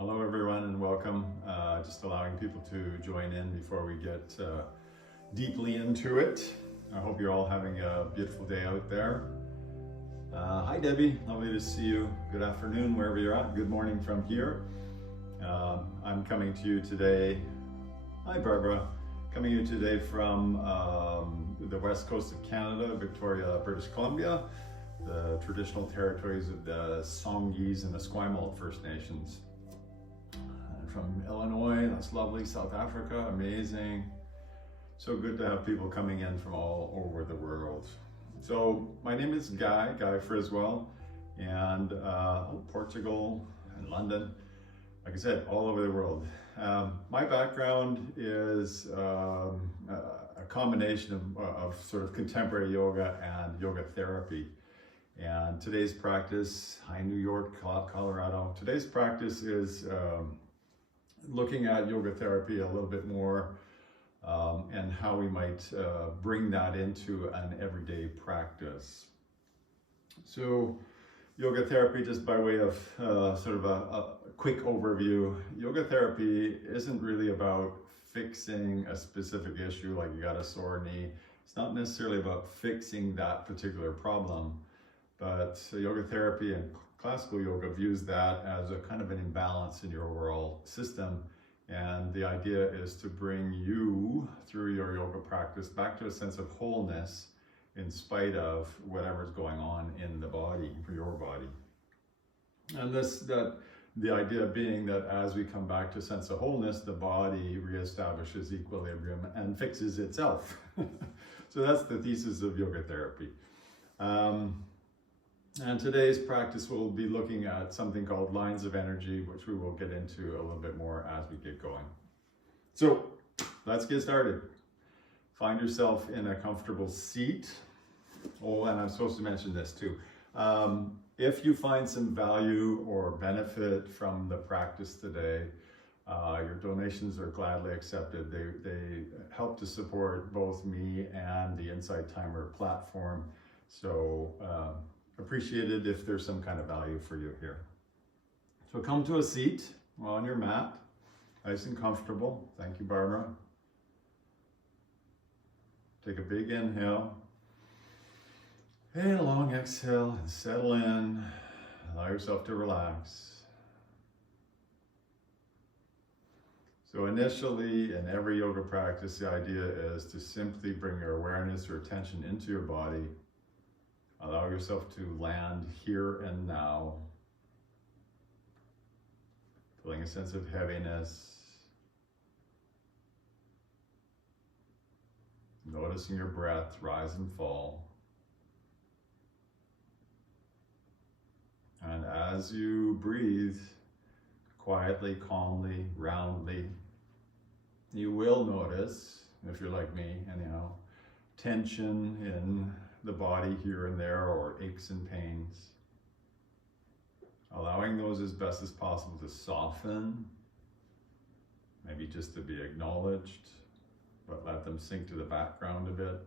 Hello everyone and welcome. Just allowing people to join in before we get deeply into it. I hope you're all having a beautiful day out there. Hi Debbie, lovely to see you. Good afternoon wherever you're at. Good morning from here. I'm coming to you today. Hi Barbara. Coming to you today from the west coast of Canada, Victoria, British Columbia, the traditional territories of the Songhees and Esquimalt First Nations. From Illinois, that's lovely. South Africa, amazing. So good to have people coming in from all over the world. So my name is Guy Friswell, and Portugal and London, like I said, all over the world. My background is a combination of sort of contemporary yoga and yoga therapy. And today's practice, hi New York, Colorado. Today's practice is looking at yoga therapy a little bit more and how we might bring that into an everyday practice. So yoga therapy, just by way of sort of a quick overview, yoga therapy isn't really about fixing a specific issue like you got a sore knee. It's not necessarily about fixing that particular problem, but yoga therapy and classical yoga views that as a kind of an imbalance in your overall system. And the idea is to bring you through your yoga practice back to a sense of wholeness in spite of whatever's going on in the body, for your body. And the idea being that as we come back to a sense of wholeness, the body reestablishes equilibrium and fixes itself. So that's the thesis of yoga therapy. And today's practice will be looking at something called lines of energy, which we will get into a little bit more as we get going. So let's get started. Find yourself in a comfortable seat. Oh, and I'm supposed to mention this too. If you find some value or benefit from the practice today, your donations are gladly accepted. They help to support both me and the Inside Timer platform. So appreciated if there's some kind of value for you here. So come to a seat on your mat, nice and comfortable. Thank you, Barbara. Take a big inhale. And a long exhale and settle in. Allow yourself to relax. So initially, in every yoga practice, the idea is to simply bring your awareness or attention into your body. Allow yourself to land here and now. Feeling a sense of heaviness. Noticing your breath rise and fall. And as you breathe quietly, calmly, roundly, you will notice, if you're like me, anyhow, tension in the body here and there, or aches and pains. Allowing those as best as possible to soften, maybe just to be acknowledged, but let them sink to the background a bit.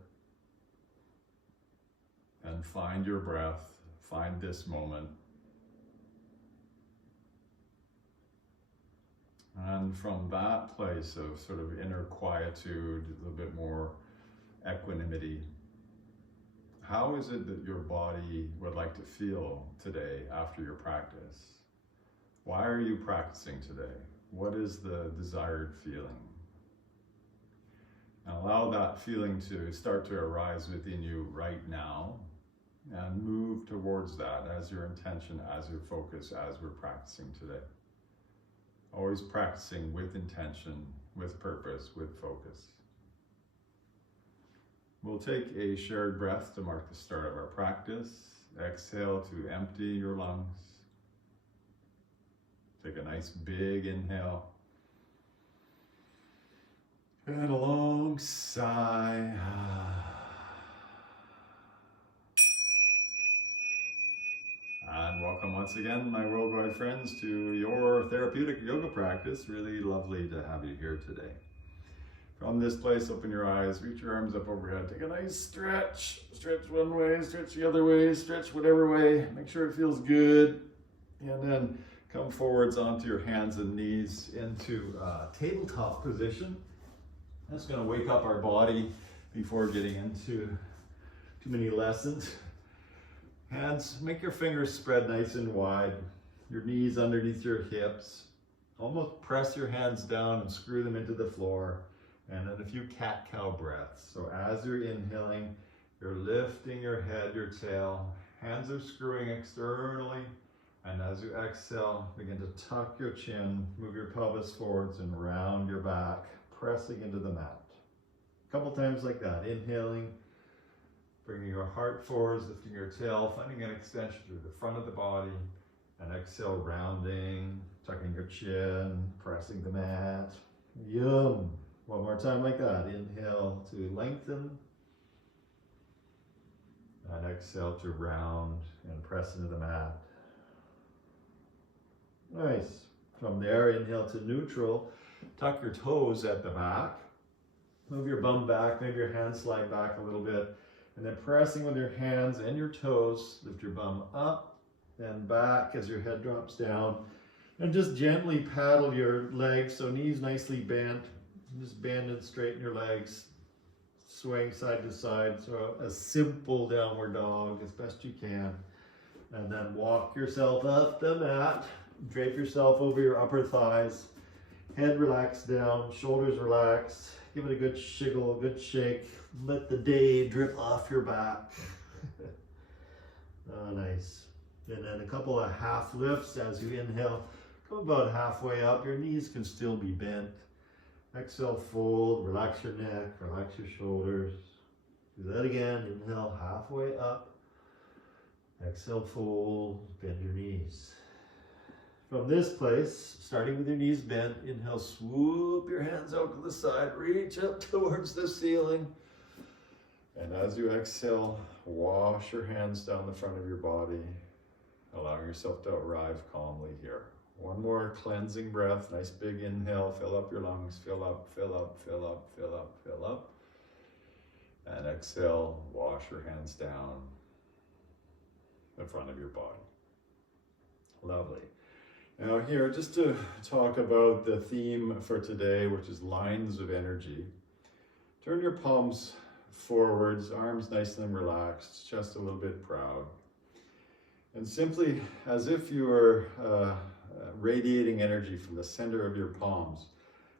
And find your breath, find this moment. And from that place of sort of inner quietude, a little bit more equanimity, how is it that your body would like to feel today after your practice? Why are you practicing today? What is the desired feeling? And allow that feeling to start to arise within you right now, and move towards that as your intention, as your focus, as we're practicing today. Always practicing with intention, with purpose, with focus. We'll take a shared breath to mark the start of our practice. Exhale to empty your lungs. Take a nice big inhale. And a long sigh. And welcome once again, my worldwide friends, to your therapeutic yoga practice. Really lovely to have you here today. From this place, open your eyes, reach your arms up overhead, take a nice stretch. Stretch one way, stretch the other way, stretch whatever way, make sure it feels good. And then Come forwards onto your hands and knees into tabletop position. That's going to wake up our body before getting into too many lessons. Hands, make your fingers spread nice and wide. Your knees underneath your hips. Almost press your hands down and screw them into the floor. And then a few cat-cow breaths. So as you're inhaling, you're lifting your head, your tail. Hands are screwing externally. And as you exhale, begin to tuck your chin, move your pelvis forwards and round your back, pressing into the mat. A couple times like that. Inhaling, bringing your heart forwards, lifting your tail, finding an extension through the front of the body. And exhale, rounding, tucking your chin, pressing the mat. Yum. One more time like that. Inhale to lengthen. And exhale to round and press into the mat. Nice. From there, inhale to neutral. Tuck your toes at the back. Move your bum back, maybe your hands slide back a little bit. And then pressing with your hands and your toes, lift your bum up and back as your head drops down. And just gently paddle your legs, so knees nicely bent. Just bend and straighten your legs. Swing side to side, so a simple downward dog as best you can. And then walk yourself up the mat. Drape yourself over your upper thighs. Head relaxed down, shoulders relaxed. Give it a good shiggle, a good shake. Let the day drip off your back. Oh, nice. And then a couple of half lifts as you inhale. Come about halfway up. Your knees can still be bent. Exhale, fold, relax your neck, relax your shoulders. Do that again. Inhale, halfway up. Exhale, fold, bend your knees. From this place, starting with your knees bent, inhale, swoop your hands out to the side, reach up towards the ceiling. And as you exhale, wash your hands down the front of your body, allowing yourself to arrive calmly here. One more cleansing breath, nice big inhale, fill up your lungs, fill up, fill up, fill up, fill up, fill up. And exhale, wash your hands down the front of your body. Lovely. Now here, just to talk about the theme for today, which is lines of energy. Turn your palms forwards, arms nice and relaxed, chest a little bit proud. And simply, as if you were radiating energy from the center of your palms,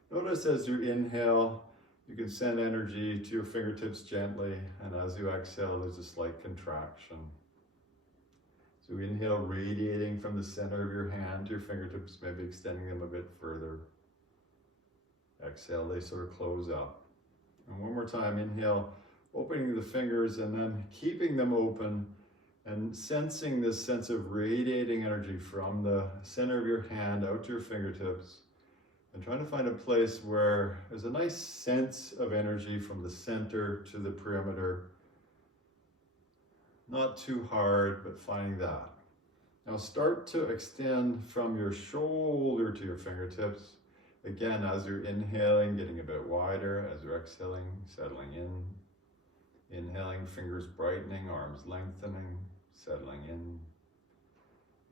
notice as you inhale, you can send energy to your fingertips gently, and as you exhale, there's a slight contraction. So inhale, radiating from the center of your hand to your fingertips, maybe extending them a bit further. Exhale, they sort of close up. And one more time, inhale, opening the fingers and then keeping them open and sensing this sense of radiating energy from the center of your hand out to your fingertips. And trying to find a place where there's a nice sense of energy from the center to the perimeter. Not too hard, but finding that. Now start to extend from your shoulder to your fingertips. Again, as you're inhaling, getting a bit wider. As you're exhaling, settling in. Inhaling, fingers brightening, arms lengthening, settling in.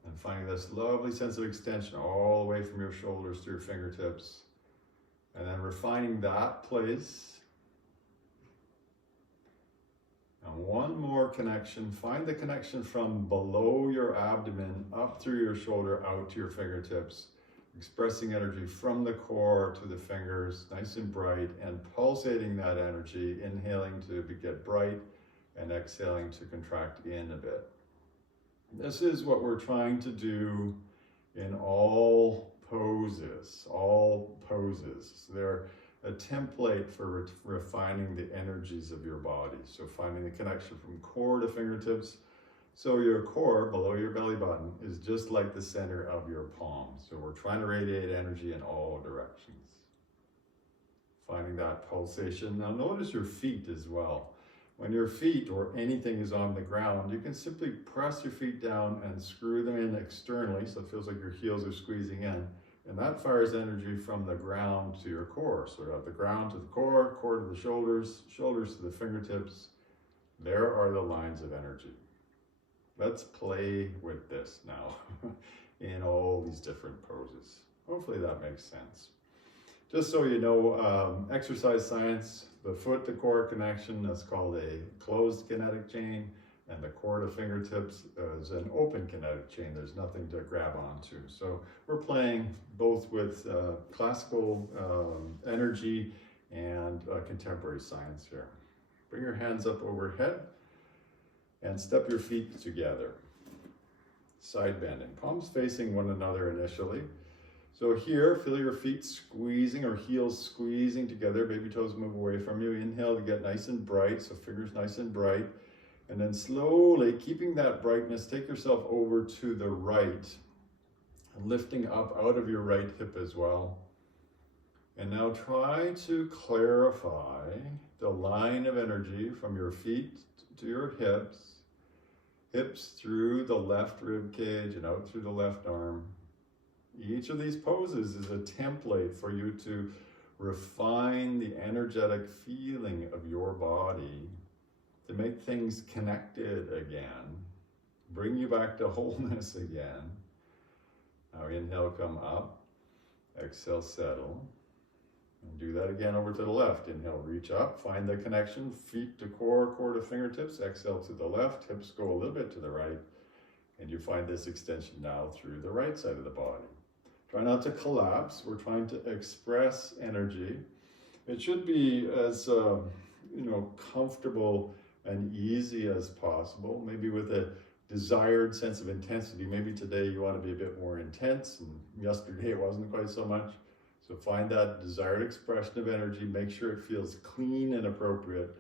And finding this lovely sense of extension all the way from your shoulders to your fingertips. And then refining that place. And one more connection. Find the connection from below your abdomen, up through your shoulder, out to your fingertips. Expressing energy from the core to the fingers, nice and bright, and pulsating that energy, inhaling to get bright, and exhaling to contract in a bit. This is what we're trying to do in all poses, So they're a template for refining the energies of your body. So finding the connection from core to fingertips. So your core, below your belly button, is just like the center of your palm. So we're trying to radiate energy in all directions. Finding that pulsation. Now notice your feet as well. When your feet or anything is on the ground, you can simply press your feet down and screw them in externally, so it feels like your heels are squeezing in. And that fires energy from the ground to your core. So the ground to the core, core to the shoulders, shoulders to the fingertips. There are the lines of energy. Let's play with this now. in all these different poses. Hopefully that makes sense. Just so you know, exercise science, the foot to core connection is called a closed kinetic chain, and the core to fingertips is an open kinetic chain. There's nothing to grab onto. So we're playing both with classical energy and contemporary science here. Bring your hands up overhead and step your feet together. Side bending, palms facing one another initially. So here, feel your feet squeezing or heels squeezing together, baby toes move away from you. Inhale to get nice and bright, so fingers nice and bright. And then slowly, keeping that brightness, take yourself over to the right, lifting up out of your right hip as well. And now try to clarify the line of energy from your feet to your hips through the left rib cage and out through the left arm. Each of these poses is a template for you to refine the energetic feeling of your body, to make things connected again, bring you back to wholeness again. Now inhale, come up, exhale, settle. And do that again over to the left. Inhale, reach up, find the connection, feet to core, core to fingertips. Exhale to the left, hips go a little bit to the right. And you find this extension now through the right side of the body. Try not to collapse. We're trying to express energy. It should be as comfortable and easy as possible, maybe with a desired sense of intensity. Maybe today you want to be a bit more intense, and yesterday it wasn't quite so much. So find that desired expression of energy, make sure it feels clean and appropriate.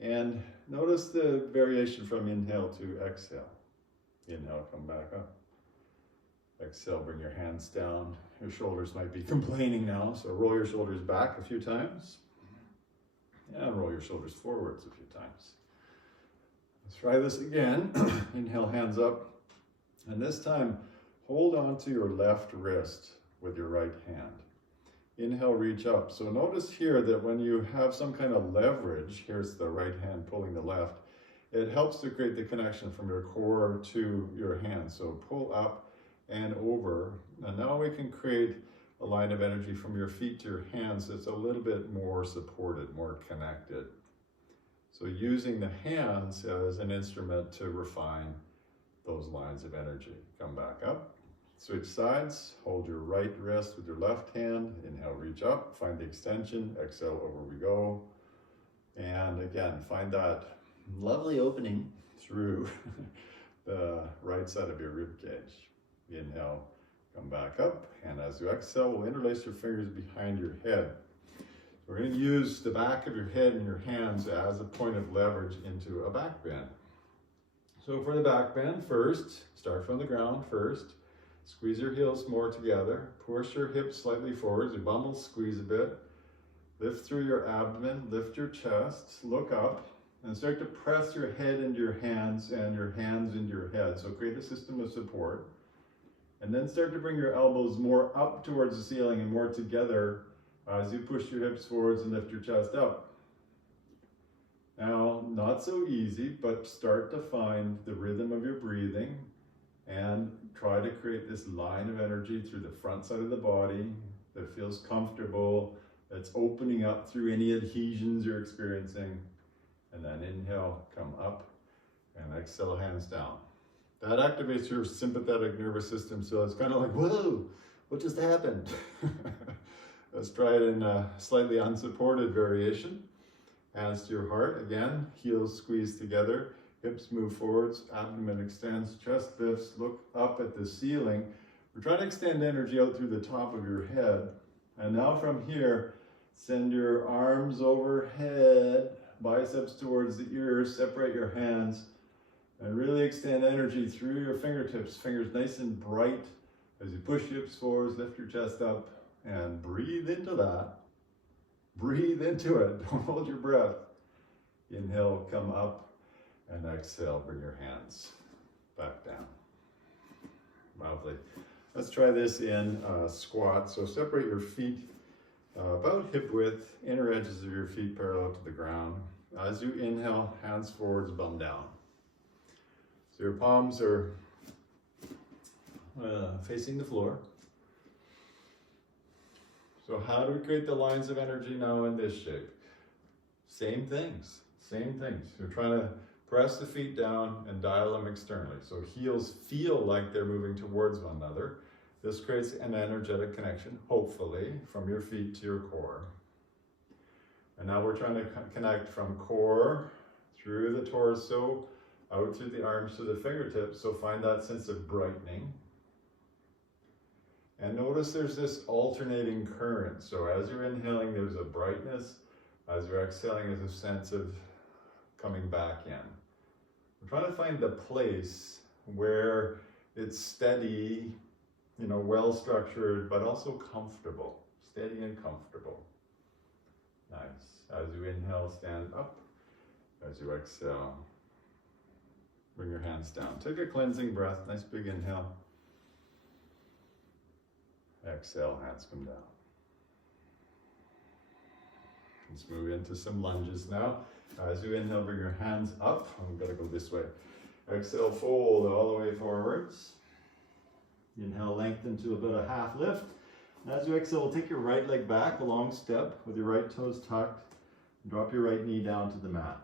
And notice the variation from inhale to exhale. Inhale, come back up. Exhale, bring your hands down. Your shoulders might be complaining now, so roll your shoulders back a few times. And roll your shoulders forwards a few times. Let's try this again. Inhale, hands up. And this time, hold on to your left wrist with your right hand. Inhale, reach up. So notice here that when you have some kind of leverage, here's the right hand pulling the left, it helps to create the connection from your core to your hand. So pull up and over. And now we can create a line of energy from your feet to your hands that's a little bit more supported, more connected. So using the hands as an instrument to refine those lines of energy. Come back up. Switch sides, hold your right wrist with your left hand. Inhale, reach up, find the extension. Exhale, over we go. And again, find that lovely opening through the right side of your rib cage. Inhale, come back up. And as you exhale, we'll interlace your fingers behind your head. We're going to use the back of your head and your hands as a point of leverage into a back bend. So for the back bend, first, start from the ground first. Squeeze your heels more together. Push your hips slightly forward. Your bum will squeeze a bit. Lift through your abdomen. Lift your chest. Look up. And start to press your head into your hands and your hands into your head. So create a system of support. And then start to bring your elbows more up towards the ceiling and more together as you push your hips forwards and lift your chest up. Now, not so easy, but start to find the rhythm of your breathing and try to create this line of energy through the front side of the body that feels comfortable, that's opening up through any adhesions you're experiencing. And then inhale, come up, and exhale, hands down. That activates your sympathetic nervous system, so it's kind of like, whoa, what just happened? Let's try it in a slightly unsupported variation. Hands to your heart, again, heels squeeze together, hips move forwards, abdomen extends, chest lifts, look up at the ceiling. We're trying to extend energy out through the top of your head. And now from here, send your arms overhead, biceps towards the ears, separate your hands, and really extend energy through your fingertips, fingers nice and bright as you push hips forwards, lift your chest up, and breathe into that. Breathe into it, don't hold your breath. Inhale, come up, and exhale, bring your hands back down. Lovely. Let's try this in squat. So separate your feet about hip width, inner edges of your feet parallel to the ground. As you inhale, hands forwards, bum down. So your palms are facing the floor. So how do we create the lines of energy now in this shape? Same things. You're trying to press the feet down and dial them externally. So heels feel like they're moving towards one another. This creates an energetic connection, hopefully, from your feet to your core. And now we're trying to connect from core through the torso, out through the arms to the fingertips. So find that sense of brightening. And notice there's this alternating current. So as you're inhaling, there's a brightness. As you're exhaling, there's a sense of coming back in. We're trying to find the place where it's steady, well structured, but also comfortable. Steady and comfortable. Nice. As you inhale, stand up. As you exhale, bring your hands down. Take a cleansing breath. Nice big inhale. Exhale, hands come down. Let's move into some lunges now. As you inhale, bring your hands up. I'm gonna go this way. Exhale, fold all the way forwards. Inhale, lengthen to about a half lift. And as you exhale, take your right leg back, a long step with your right toes tucked. Drop your right knee down to the mat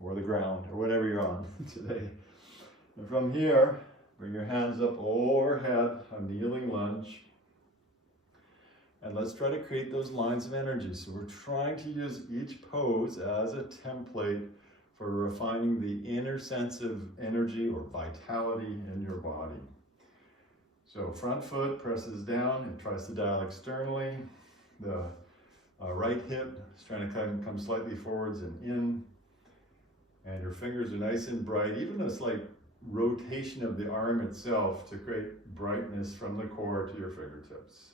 or the ground or whatever you're on today. And from here, bring your hands up overhead, a kneeling lunge. And let's try to create those lines of energy. So we're trying to use each pose as a template for refining the inner sense of energy or vitality in your body. So front foot presses down, it tries to dial externally. The right hip is trying to come slightly forwards and in. And your fingers are nice and bright, even a slight rotation of the arm itself to create brightness from the core to your fingertips.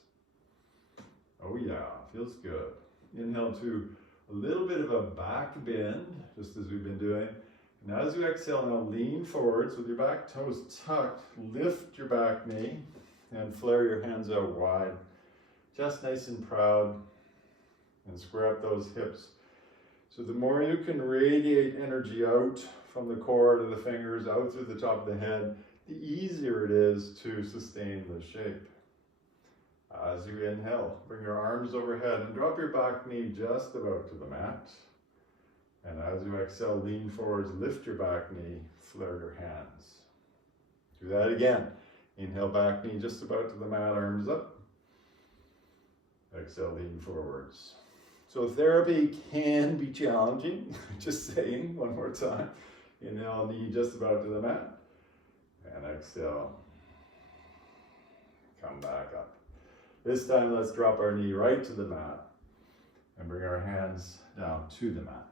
Oh yeah, feels good. Inhale to a little bit of a back bend, just as we've been doing. And as you exhale, now lean forwards with your back toes tucked, lift your back knee, and flare your hands out wide. Chest nice and proud, and square up those hips. So the more you can radiate energy out from the core to the fingers, out through the top of the head, the easier it is to sustain the shape. As you inhale, bring your arms overhead and drop your back knee just about to the mat. And as you exhale, lean forwards, lift your back knee, flare your hands. Do that again. Inhale, back knee just about to the mat, arms up. Exhale, lean forwards. So therapy can be challenging. Just saying, one more time. Inhale, knee just about to the mat. And exhale, come back up. This time, let's drop our knee right to the mat and bring our hands down to the mat.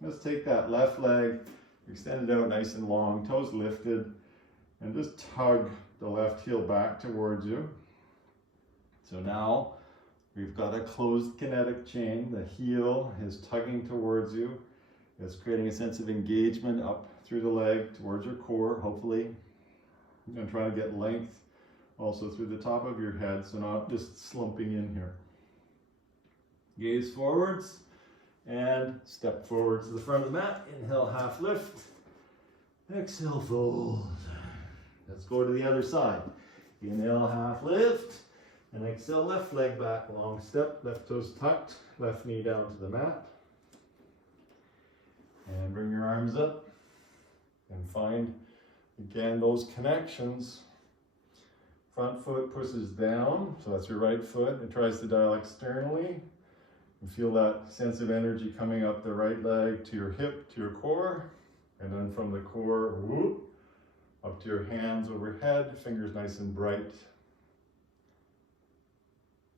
Let's take that left leg, extend it out nice and long, toes lifted, and just tug the left heel back towards you. So now we've got a closed kinetic chain. The heel is tugging towards you. It's creating a sense of engagement up through the leg towards your core, hopefully. You're going to try to get length also through the top of your head, so not just slumping in here. Gaze forwards and step forward to the front of the mat. Inhale, half lift. Exhale, fold. Let's go to the other side. Inhale, half lift. And exhale, left leg back, long step, left toes tucked, left knee down to the mat. And bring your arms up and find, again, those connections. Front foot pushes down, so that's your right foot. It tries to dial externally. You feel that sense of energy coming up the right leg to your hip, to your core. And then from the core, whoop, up to your hands overhead, fingers nice and bright.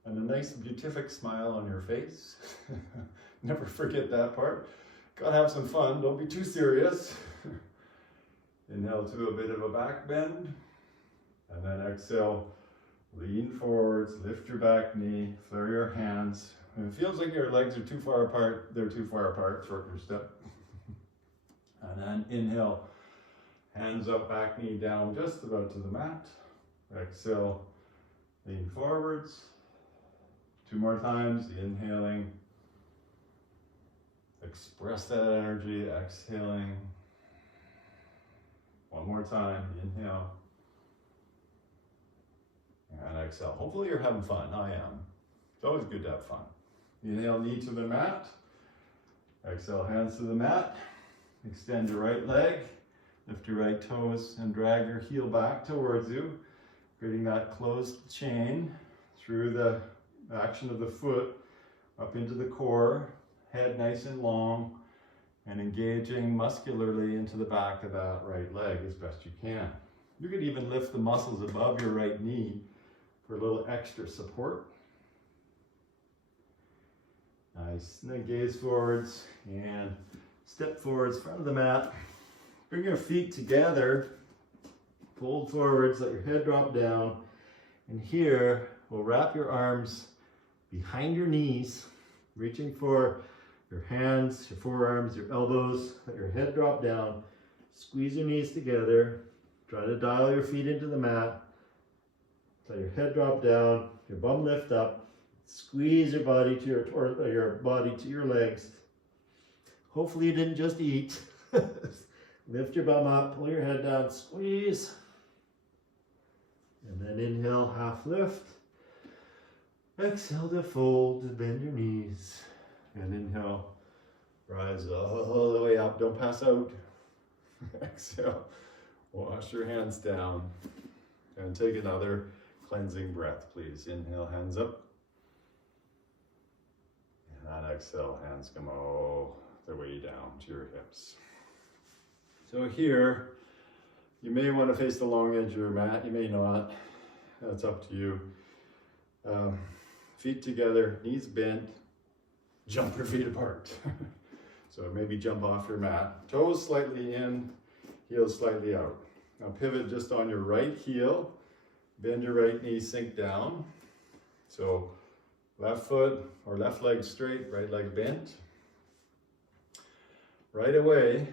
And a nice beatific smile on your face. Never forget that part. Gotta have some fun, don't be too serious. Inhale to a bit of a back bend. And then exhale, lean forwards, lift your back knee, flare your hands. If it feels like your legs are too far apart, they're too far apart, shorten your step. And then inhale, hands up, back knee down, just about to the mat. Exhale, lean forwards. 2 more times, inhaling. Express that energy, exhaling. 1 more time, inhale. And exhale. Hopefully you're having fun. I am. It's always good to have fun. Inhale, knee to the mat. Exhale, hands to the mat. Extend your right leg. Lift your right toes and drag your heel back towards you, creating that closed chain through the action of the foot up into the core, head nice and long, and engaging muscularly into the back of that right leg as best you can. You could even lift the muscles above your right knee for a little extra support. Nice. And then gaze forwards and step forwards, front of the mat. Bring your feet together, fold forwards, let your head drop down. And here, we'll wrap your arms behind your knees, reaching for your hands, your forearms, your elbows. Let your head drop down. Squeeze your knees together. Try to dial your feet into the mat. Let your head drop down, your bum lift up. Squeeze your body to your legs. Hopefully you didn't just eat. Lift your bum up, pull your head down, squeeze. And then inhale, half lift. Exhale to fold, to bend your knees. And inhale, rise all the way up, don't pass out. Exhale, wash your hands down. And take another cleansing breath, please. Inhale, hands up. And exhale, hands come all the way down to your hips. So here, you may want to face the long edge of your mat, you may not. That's up to you. Feet together, knees bent, jump your feet apart. So maybe jump off your mat. Toes slightly in, heels slightly out. Now pivot just on your right heel, bend your right knee, sink down. So left foot or left leg straight, right leg bent. Right away,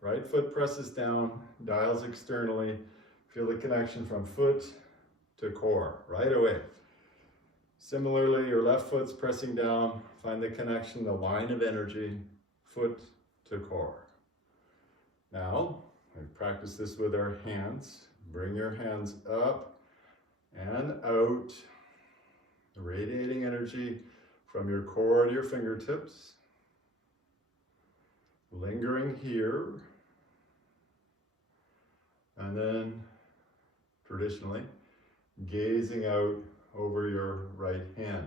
right foot presses down, dials externally. Feel the connection from foot to core, right away. Similarly, your left foot's pressing down. Find the connection, the line of energy, foot to core. Now, we practice this with our hands. Bring your hands up and out, radiating energy from your core to your fingertips. Lingering here. And then, traditionally, gazing out over your right hand.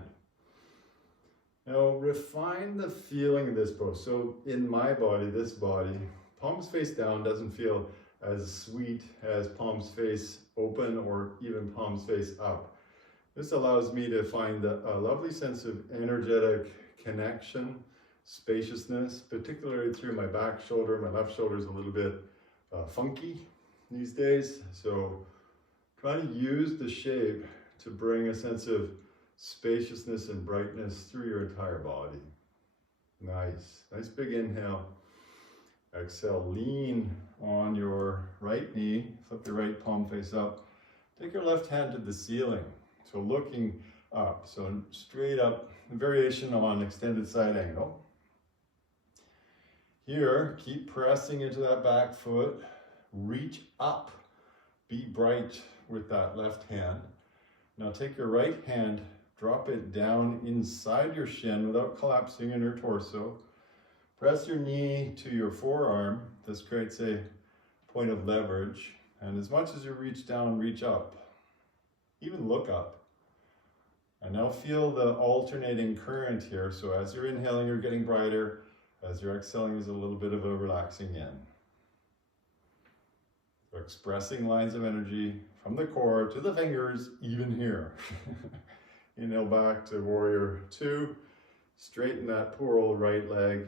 Now, refine the feeling of this pose. So, in my body, this body, palms face down doesn't feel as sweet as palms face open or even palms face up. This allows me to find a lovely sense of energetic connection, spaciousness, particularly through my back shoulder. My left shoulder is a little bit funky these days, so try to use the shape to bring a sense of spaciousness and brightness through your entire body. Nice big inhale. Exhale, lean on your right knee, flip your right palm face up. Take your left hand to the ceiling, so looking up, so straight up, variation on extended side angle. Here, keep pressing into that back foot, reach up, be bright with that left hand. Now take your right hand, drop it down inside your shin without collapsing in your torso. Press your knee to your forearm. This creates a point of leverage. And as much as you reach down, reach up. Even look up. And now feel the alternating current here. So as you're inhaling, you're getting brighter. As you're exhaling, there's a little bit of a relaxing in. So expressing lines of energy from the core to the fingers, even here. Inhale back to warrior two. Straighten that poor old right leg.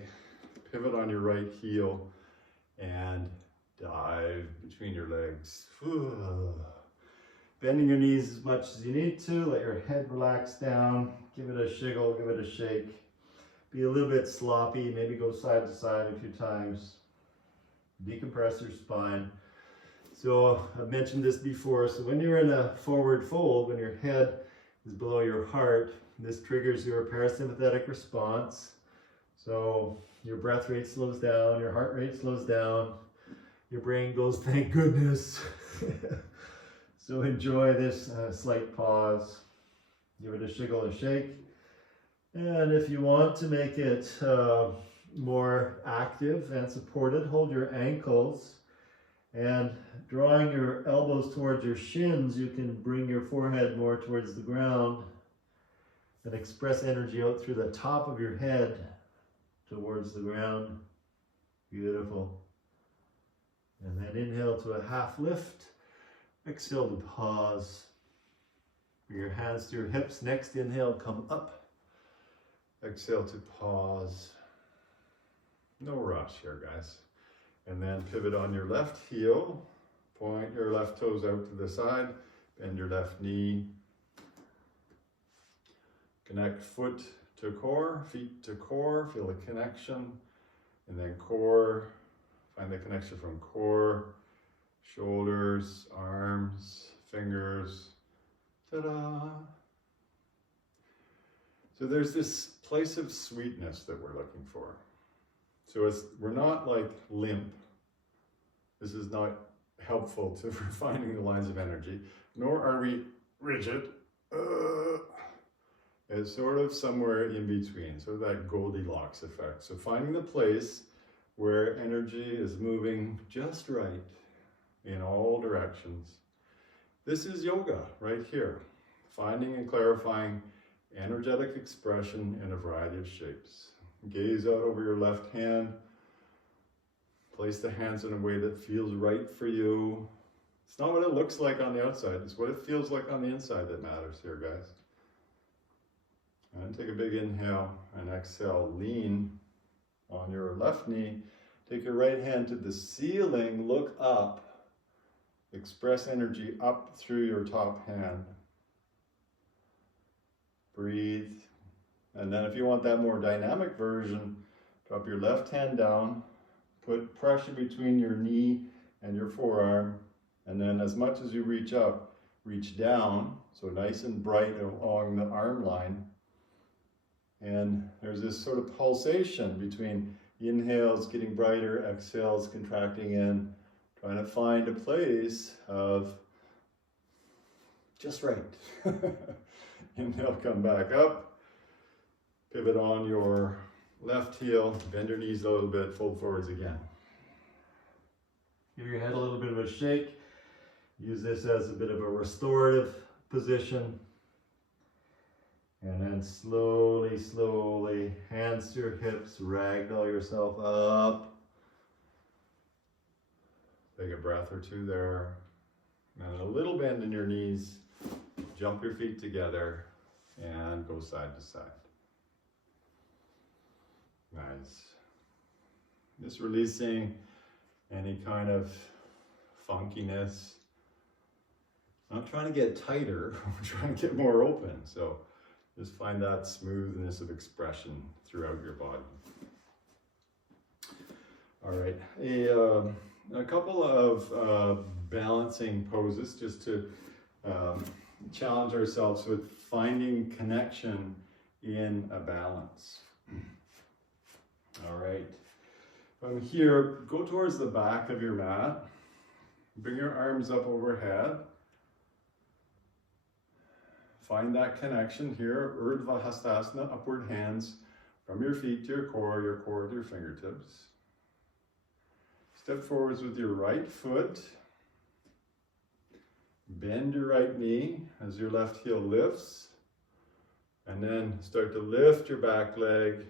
Pivot on your right heel and dive between your legs. Bending your knees as much as you need to. Let your head relax down. Give it a shiggle, give it a shake. Be a little bit sloppy. Maybe go side to side a few times. Decompress your spine. So I've mentioned this before. So when you're in a forward fold, when your head is below your heart, this triggers your parasympathetic response. So your breath rate slows down, your heart rate slows down, your brain goes, thank goodness. So enjoy this slight pause. Give it a shiggle, a shake. And if you want to make it more active and supported, hold your ankles, and drawing your elbows towards your shins, you can bring your forehead more towards the ground and express energy out through the top of your head towards the ground. Beautiful. And then inhale to a half lift. Exhale to pause. Bring your hands to your hips. Next inhale, come up. Exhale to pause. No rush here, guys. And then pivot on your left heel. Point your left toes out to the side. Bend your left knee. Connect foot to core, feet to core. Feel the connection. And then core. Find the connection from core, shoulders, arms, fingers. Ta-da! So there's this place of sweetness that we're looking for. So we're not like limp. This is not helpful to refining the lines of energy, nor are we rigid. It's sort of somewhere in between, sort of that Goldilocks effect. So finding the place where energy is moving just right in all directions. This is yoga right here. Finding and clarifying energetic expression in a variety of shapes. Gaze out over your left hand. Place the hands in a way that feels right for you. It's not what it looks like on the outside, it's what it feels like on the inside that matters here, guys. And take a big inhale and exhale. Lean on your left knee. Take your right hand to the ceiling, look up. Express energy up through your top hand. Breathe. And then if you want that more dynamic version, drop your left hand down, put pressure between your knee and your forearm, and then as much as you reach up, reach down, so nice and bright along the arm line. And there's this sort of pulsation between inhales getting brighter, exhales contracting in, trying to find a place of just right. Inhale, come back up. Pivot on your left heel, bend your knees a little bit, fold forwards again. Give your head a little bit of a shake. Use this as a bit of a restorative position. And then slowly, slowly, hands to your hips, ragdoll yourself up. Take a breath or two there. And a little bend in your knees. Jump your feet together and go side to side. Nice. Just releasing any kind of funkiness. I'm not trying to get tighter, we're trying to get more open. So just find that smoothness of expression throughout your body. All right, a couple of balancing poses just to challenge ourselves with finding connection in a balance. All right, from here, go towards the back of your mat. Bring your arms up overhead. Find that connection here, Urdhva Hastasana, upward hands from your feet to your core to your fingertips. Step forwards with your right foot. Bend your right knee as your left heel lifts. And then start to lift your back leg,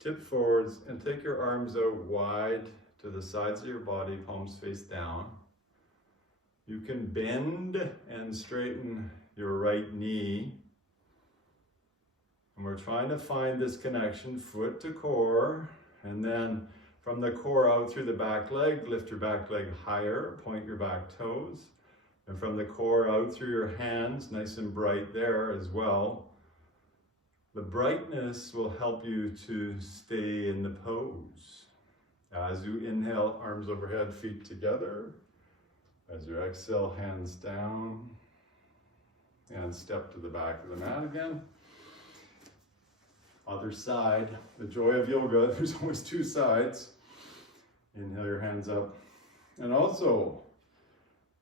tip forwards, and take your arms out wide to the sides of your body, palms face down. You can bend and straighten your right knee. And we're trying to find this connection, foot to core, and then from the core out through the back leg, lift your back leg higher, point your back toes. And from the core out through your hands, nice and bright there as well. The brightness will help you to stay in the pose. As you inhale, arms overhead, feet together. As you exhale, hands down. And step to the back of the mat again. Other side, the joy of yoga, there's always two sides. Inhale your hands up. And also,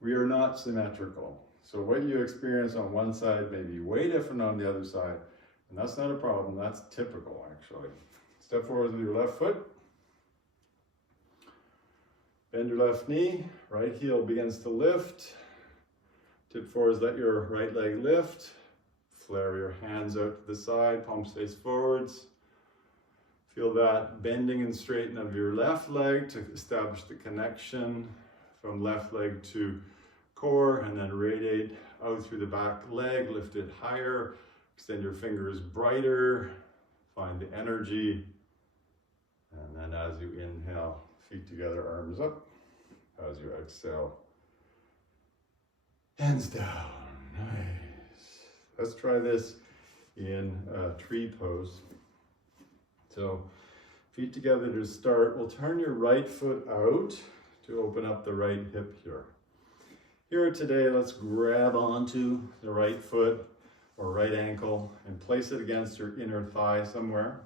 we are not symmetrical. So what you experience on one side may be way different on the other side, and that's not a problem, that's typical actually. Step forward with your left foot. Bend your left knee, right heel begins to lift. Tip forwards, let your right leg lift. Flare your hands out to the side, palms face forwards. Feel that bending and straightening of your left leg to establish the connection from left leg to core, and then radiate out through the back leg, lift it higher, extend your fingers brighter, find the energy. And then as you inhale, feet together, arms up. As you exhale, hands down. Nice. Let's try this in tree pose. So feet together to start. We'll turn your right foot out to open up the right hip here. Here today, let's grab onto the right foot or right ankle and place it against your inner thigh somewhere.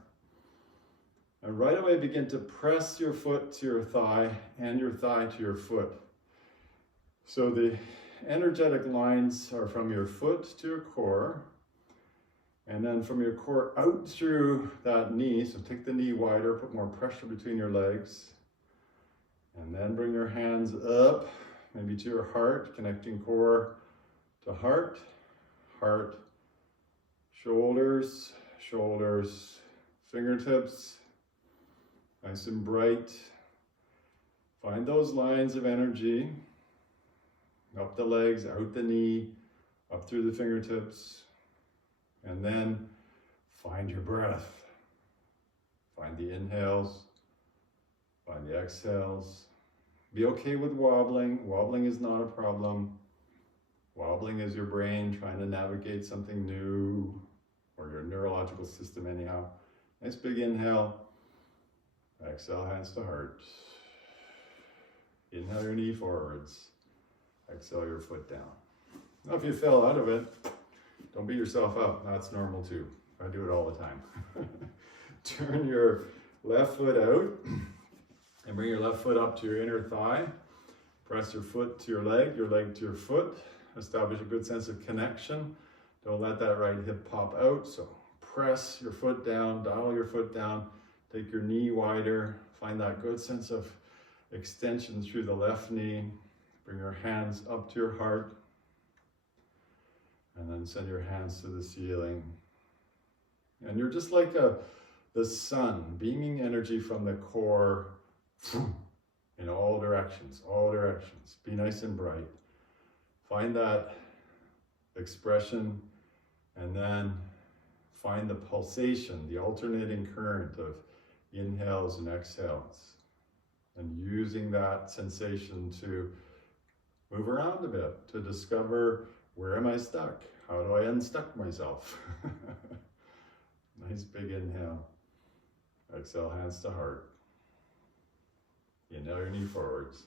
And right away begin to press your foot to your thigh and your thigh to your foot. So the energetic lines are from your foot to your core, and then from your core out through that knee. So take the knee wider, put more pressure between your legs, and then bring your hands up, maybe to your heart, connecting core to heart, heart, shoulders, shoulders, fingertips, nice and bright. Find those lines of energy, up the legs, out the knee, up through the fingertips, and then find your breath. Find the inhales, find the exhales. Be okay with wobbling. Wobbling is not a problem. Wobbling is your brain trying to navigate something new, or your neurological system anyhow. Nice big inhale. Exhale, hands to heart. Inhale your knee forwards. Exhale your foot down. Now if you fell out of it, don't beat yourself up. That's normal too. I do it all the time. Turn your left foot out and bring your left foot up to your inner thigh. Press your foot to your leg to your foot. Establish a good sense of connection. Don't let that right hip pop out. So press your foot down, dial your foot down. Take your knee wider, find that good sense of extension through the left knee. Bring your hands up to your heart, and then send your hands to the ceiling. And you're just like the sun, beaming energy from the core in all directions, all directions. Be nice and bright. Find that expression, and then find the pulsation, the alternating current of inhales and exhales, and using that sensation to move around a bit, to discover, where am I stuck? How do I unstuck myself? Nice big inhale. Exhale, hands to heart. Inhale your knee forwards,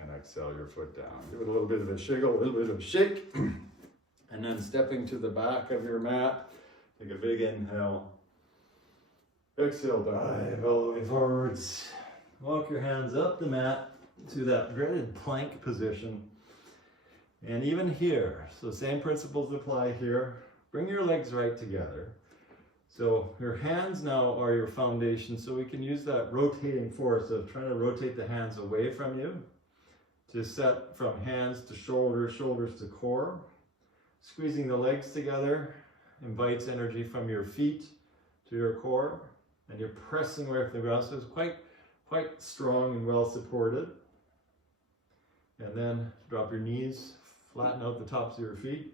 and exhale your foot down. Give it a little bit of a shiggle, a little bit of a shake, and then stepping to the back of your mat, take a big inhale. Exhale, dive all the way forwards. Walk your hands up the mat to that dreaded plank position. And even here, so same principles apply here. Bring your legs right together. So your hands now are your foundation, so we can use that rotating force of trying to rotate the hands away from you to set from hands to shoulders, shoulders to core. Squeezing the legs together invites energy from your feet to your core, and you're pressing away from the ground, so it's quite strong and well supported. And then drop your knees, flatten out the tops of your feet,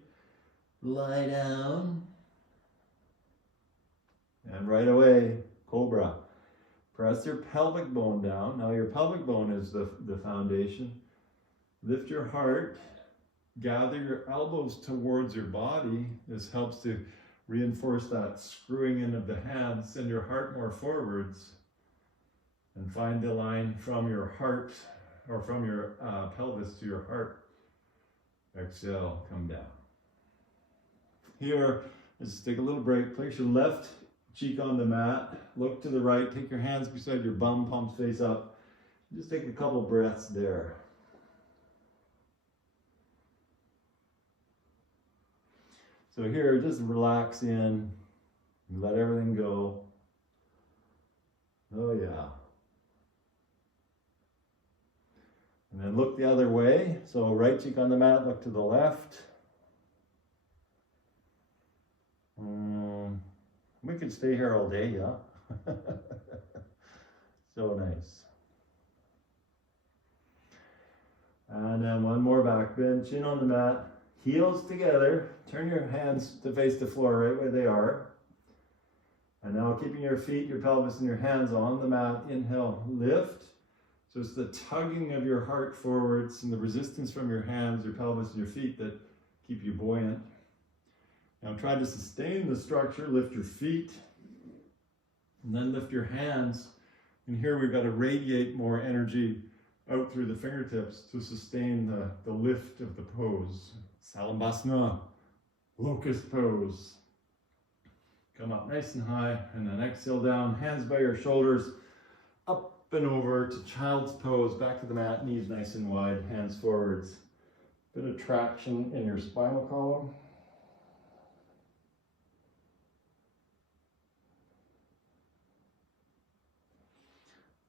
lie down, and right away, cobra. Press your pelvic bone down. Now your pelvic bone is the foundation. Lift your heart, gather your elbows towards your body. This helps to reinforce that screwing in of the hands. Send your heart more forwards, and find the line from your heart, or from your pelvis to your heart. Exhale, come down. Here, let's take a little break. Place your left cheek on the mat. Look to the right. Take your hands beside your bum, palms face up. Just take a couple breaths there. So here, just relax in, let everything go. Oh yeah. And then look the other way. So right cheek on the mat, look to the left. We could stay here all day, yeah. So nice. And then one more back bend, chin on the mat, heels together. Turn your hands to face the floor right where they are. And now keeping your feet, your pelvis, and your hands on the mat. Inhale, lift. So it's the tugging of your heart forwards and the resistance from your hands, your pelvis, and your feet that keep you buoyant. Now try to sustain the structure. Lift your feet. And then lift your hands. And here we've got to radiate more energy out through the fingertips to sustain the lift of the pose. Salambhasana, locust pose. Come up nice and high, and then exhale down, hands by your shoulders, up and over to child's pose, back to the mat, knees nice and wide, hands forwards. Bit of traction in your spinal column.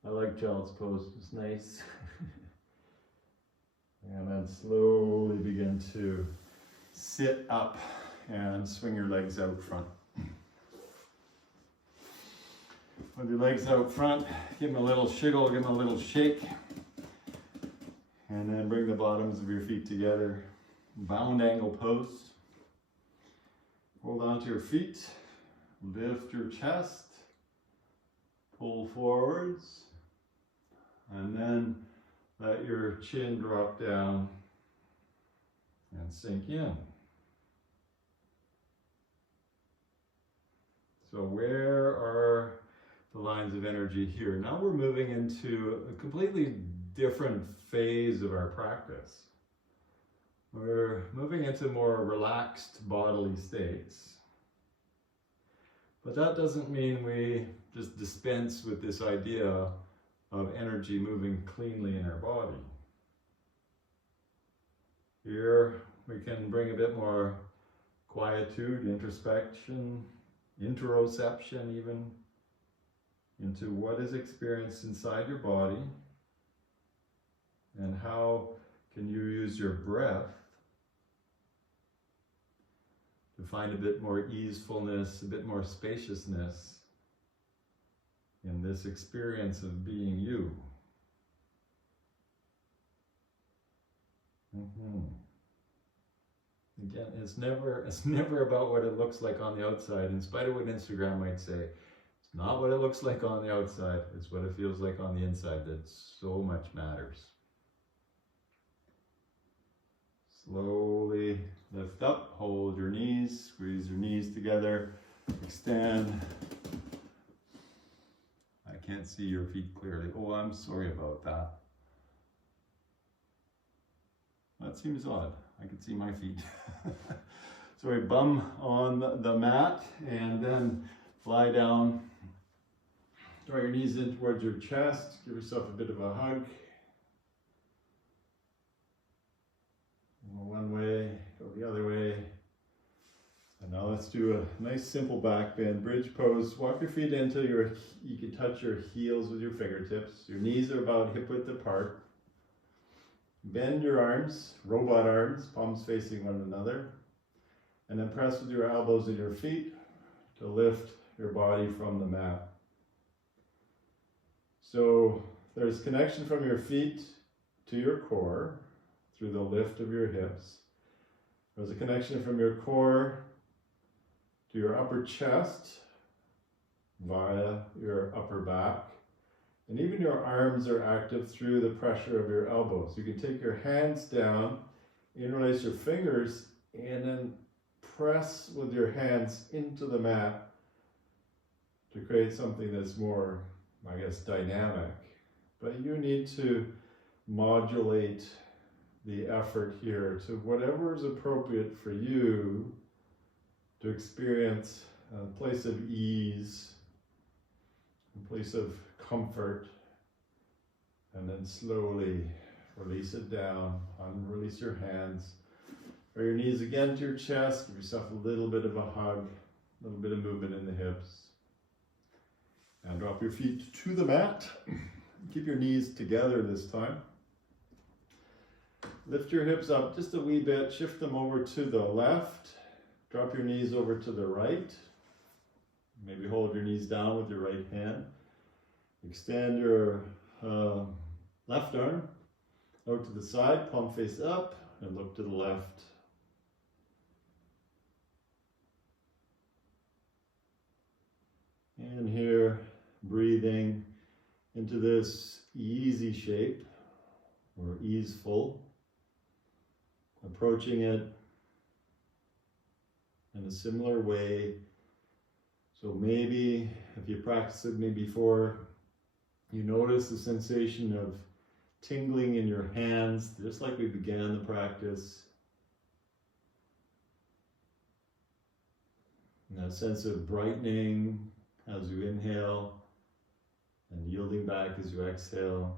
I like child's pose, it's nice. And then slowly begin to sit up and swing your legs out front. With your legs out front, give them a little shiggle, give them a little shake. And then bring the bottoms of your feet together. Bound angle pose. Hold on to your feet. Lift your chest. Pull forwards. And then let your chin drop down and sink in. So where are the lines of energy here? Now we're moving into a completely different phase of our practice. We're moving into more relaxed bodily states. But that doesn't mean we just dispense with this idea of energy moving cleanly in our body. Here we can bring a bit more quietude, introspection, interoception even, into what is experienced inside your body and how can you use your breath to find a bit more easefulness, a bit more spaciousness in this experience of being you. Again, it's never about what it looks like on the outside, in spite of what Instagram might say. It's not what it looks like on the outside, it's what it feels like on the inside that so much matters. Slowly lift up, hold your knees, squeeze your knees together, extend. I can't see your feet clearly. Oh, I'm sorry about that. That seems odd. I can see my feet. Sorry, bum on the mat and then lie down. Draw your knees in towards your chest. Give yourself a bit of a hug. Go one way, go the other way. And now let's do a nice simple back bend, bridge pose. Walk your feet into you can touch your heels with your fingertips. Your knees are about hip width apart. Bend your arms, robot arms, palms facing one another. And then press with your elbows and your feet to lift your body from the mat. So there's connection from your feet to your core through the lift of your hips. There's a connection from your core to your upper chest via your upper back. And even your arms are active through the pressure of your elbows. You can take your hands down, interlace your fingers, and then press with your hands into the mat to create something that's more, I guess, dynamic. But you need to modulate the effort here to whatever is appropriate for you to experience a place of ease, a place of comfort, and then slowly release it down, release your hands, Draw your knees again to your chest. Give yourself a little bit of a hug, a little bit of movement in the hips. And drop your feet to the mat. Keep your knees together this time. Lift your hips up just a wee bit. Shift them over to the left. Drop your knees over to the right. Maybe hold your knees down with your right hand. Extend your left arm out to the side, palm face up, and look to the left. And here, breathing into this easy shape, or easeful, approaching it in a similar way. So maybe, if you practiced with me before, you notice the sensation of tingling in your hands, just like we began the practice. And that sense of brightening as you inhale and yielding back as you exhale.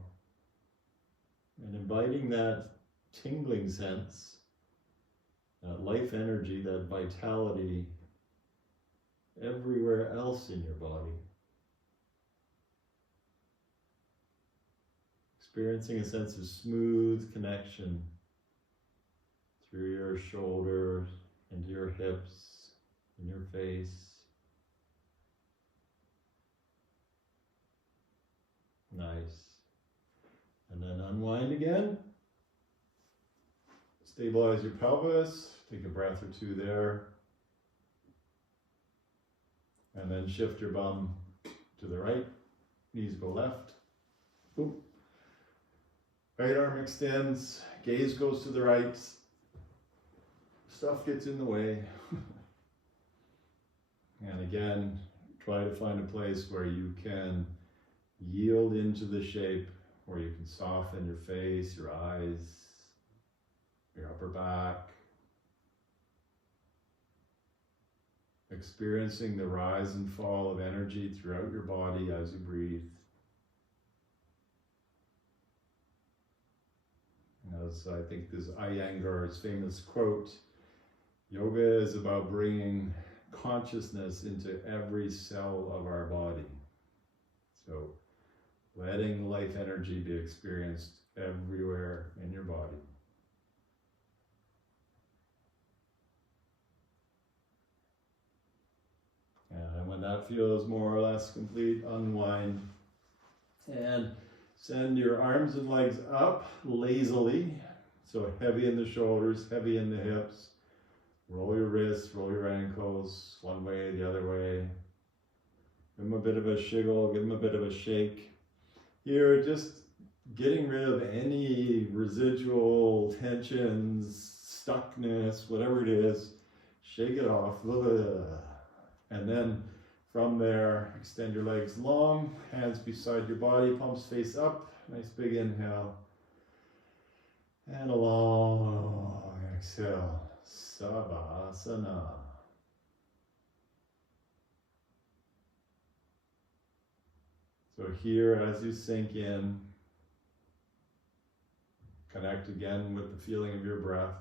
And inviting that tingling sense, that life energy, that vitality everywhere else in your body. Experiencing a sense of smooth connection through your shoulders, into your hips, in your face. Nice. And then unwind again. Stabilize your pelvis. Take a breath or two there. And then shift your bum to the right. Knees go left. Boom. Right arm extends. Gaze goes to the right. Stuff gets in the way. And again, try to find a place where you can yield into the shape, where you can soften your face, your eyes, your upper back. Experiencing the rise and fall of energy throughout your body as you breathe. As I think this Iyengar's famous quote, yoga is about bringing consciousness into every cell of our body. So letting life energy be experienced everywhere in your body. And when that feels more or less complete, unwind and send your arms and legs up lazily. So heavy in the shoulders, heavy in the hips. Roll your wrists, roll your ankles, one way, the other way. Give them a bit of a shiggle, give them a bit of a shake. Here, just getting rid of any residual tensions, stuckness, whatever it is. Shake it off. And then from there, extend your legs long, hands beside your body, palms face up. Nice big inhale. And a long exhale. Savasana. So here, as you sink in, connect again with the feeling of your breath.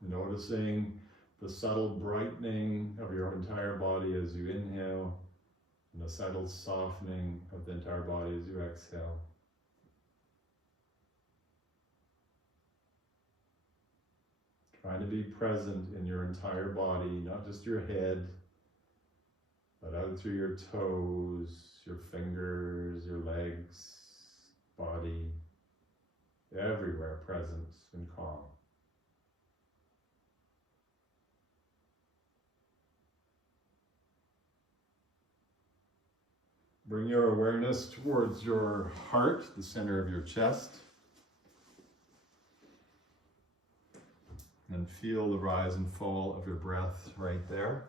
Noticing the subtle brightening of your entire body as you inhale, and the subtle softening of the entire body as you exhale. Trying to be present in your entire body, not just your head, but out through your toes, your fingers, your legs, body, everywhere present and calm. Bring your awareness towards your heart, the center of your chest. And feel the rise and fall of your breath right there.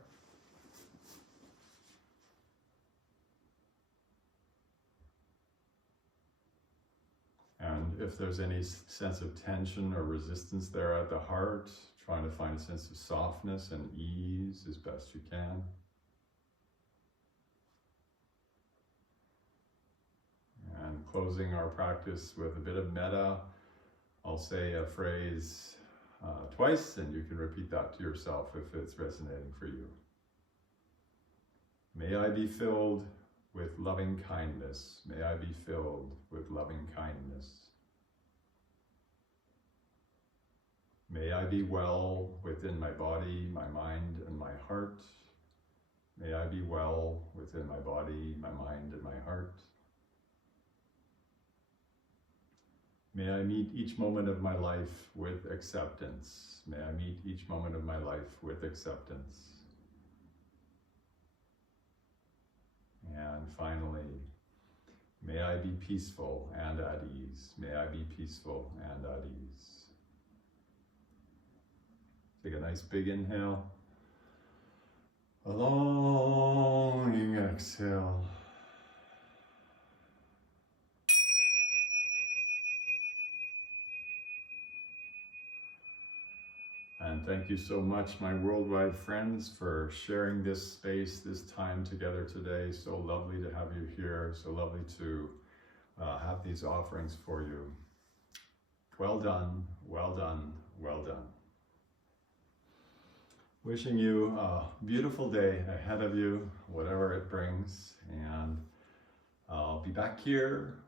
And if there's any sense of tension or resistance there at the heart, trying to find a sense of softness and ease as best you can. And closing our practice with a bit of metta, I'll say a phrase twice, and you can repeat that to yourself if it's resonating for you. May I be filled with loving kindness. May I be filled with loving kindness. May I be well within my body, my mind, and my heart. May I be well within my body, my mind, and my heart. May I meet each moment of my life with acceptance. May I meet each moment of my life with acceptance. And finally, may I be peaceful and at ease. May I be peaceful and at ease. Take a nice big inhale. A long exhale. And thank you so much, my worldwide friends, for sharing this space, this time together today. So lovely to have you here. So lovely to have these offerings for you. Well done, well done, well done. Wishing you a beautiful day ahead of you, whatever it brings. And I'll be back here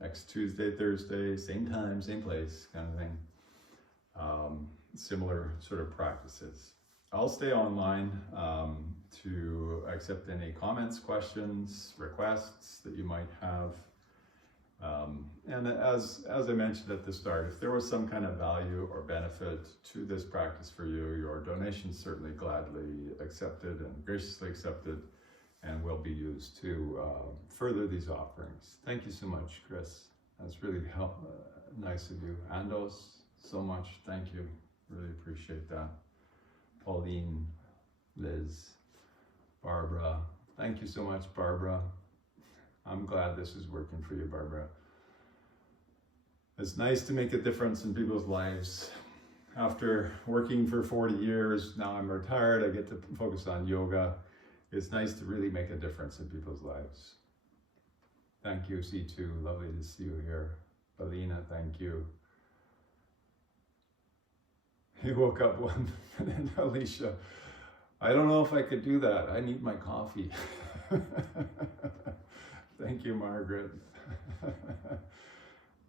next Tuesday, Thursday, same time, same place, kind of thing. Similar sort of practices. I'll stay online to accept any comments, questions, requests that you might have. And as I mentioned at the start, if there was some kind of value or benefit to this practice for you, your donation is certainly gladly accepted and graciously accepted and will be used to further these offerings. Thank you so much, Chris. That's really nice of you. Andos, so much. Thank you. Really appreciate that. Pauline, Liz, Barbara. Thank you so much, Barbara. I'm glad this is working for you, Barbara. It's nice to make a difference in people's lives. After working for 40 years, now I'm retired, I get to focus on yoga. It's nice to really make a difference in people's lives. Thank you, C2. Lovely to see you here. Alina, thank you. He woke up one minute, Alicia. I don't know if I could do that. I need my coffee. Thank you, Margaret.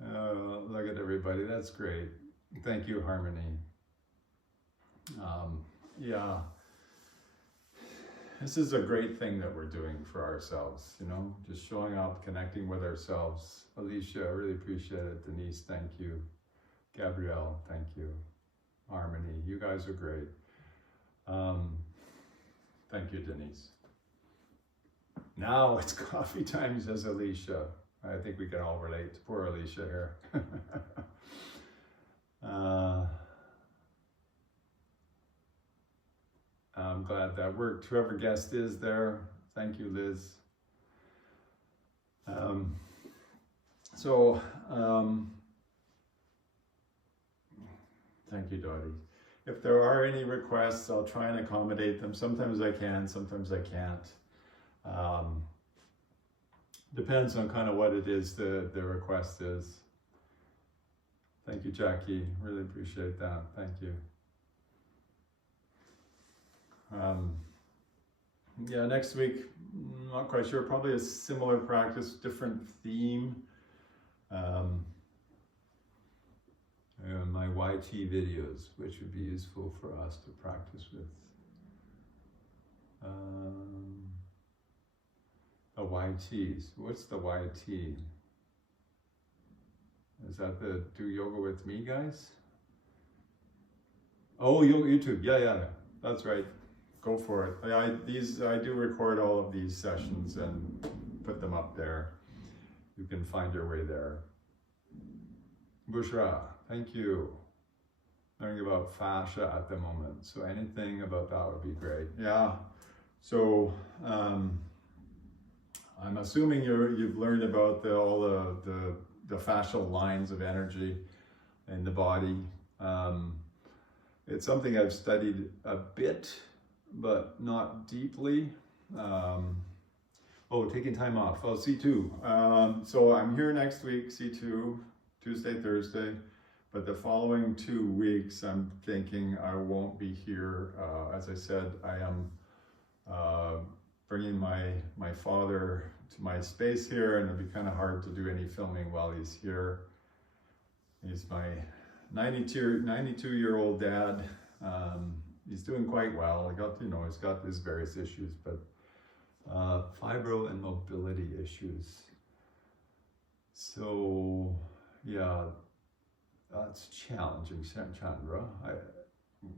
Look at everybody. That's great. Thank you, Harmony. Yeah. This is a great thing that we're doing for ourselves, you know, just showing up, connecting with ourselves. Alicia, I really appreciate it. Denise, thank you. Gabrielle, thank you. Harmony, you guys are great. Thank you, Denise. Now it's coffee time, says Alicia. I think we can all relate to poor Alicia here. I'm glad that worked. Whoever guest is there, thank you, Liz. Thank you, Dottie. If there are any requests, I'll try and accommodate them. Sometimes I can, sometimes I can't. Depends on kind of what it is the request is. Thank you, Jackie. Really appreciate that. Thank you. Yeah, next week, not quite sure. Probably a similar practice, different theme. My YT videos, which would be useful for us to practice with. The YTs. What's the YT? Is that the Do Yoga With Me guys? Oh, YouTube. Yeah, that's right. Go for it. I do record all of these sessions and put them up there. You can find your way there. Bushra, thank you. Learning about fascia at the moment, so anything about that would be great. Yeah. So I'm assuming you've learned about all the fascial lines of energy in the body. It's something I've studied a bit, but not deeply. Taking time off. Oh, C2. So I'm here next week, C2, Tuesday, Thursday. But the following 2 weeks, I'm thinking I won't be here. As I said, I am bringing my father to my space here, and it'll be kind of hard to do any filming while he's here. He's my 92-year-old dad. He's doing quite well. He's got his various issues, but fibro and mobility issues. So yeah, that's challenging, Chandra.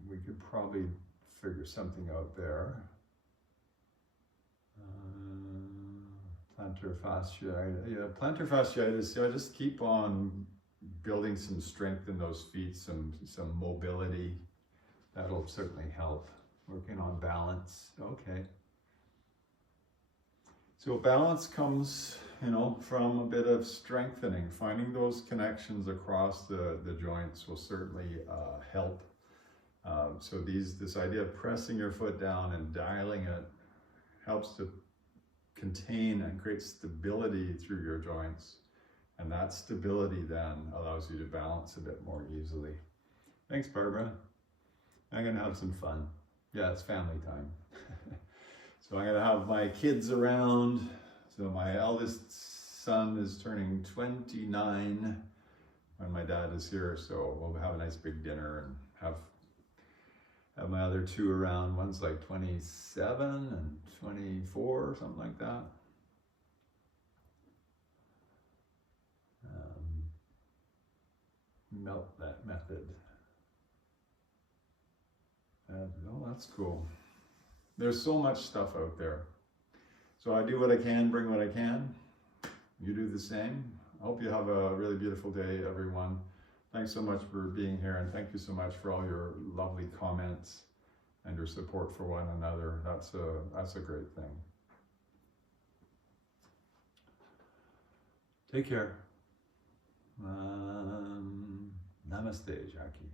We could probably figure something out there. Plantar fasciitis. Yeah, plantar fasciitis. I just keep on building some strength in those feet, some mobility. That'll certainly help. Working on balance. Okay. So balance comes, from a bit of strengthening. Finding those connections across the joints will certainly help. So this idea of pressing your foot down and dialing it helps to contain and create stability through your joints. And that stability then allows you to balance a bit more easily. Thanks, Barbara. I'm gonna have some fun. Yeah, it's family time. So I'm gonna have my kids around. So my eldest son is turning 29 when my dad is here. So we'll have a nice big dinner and have my other two around. One's like 27 and 24, something like that. Melt that method. Oh, that's cool. There's so much stuff out there. So I do what I can, bring what I can. You do the same. I hope you have a really beautiful day, everyone. Thanks so much for being here, and thank you so much for all your lovely comments and your support for one another. That's a great thing. Take care. Namaste, Jackie.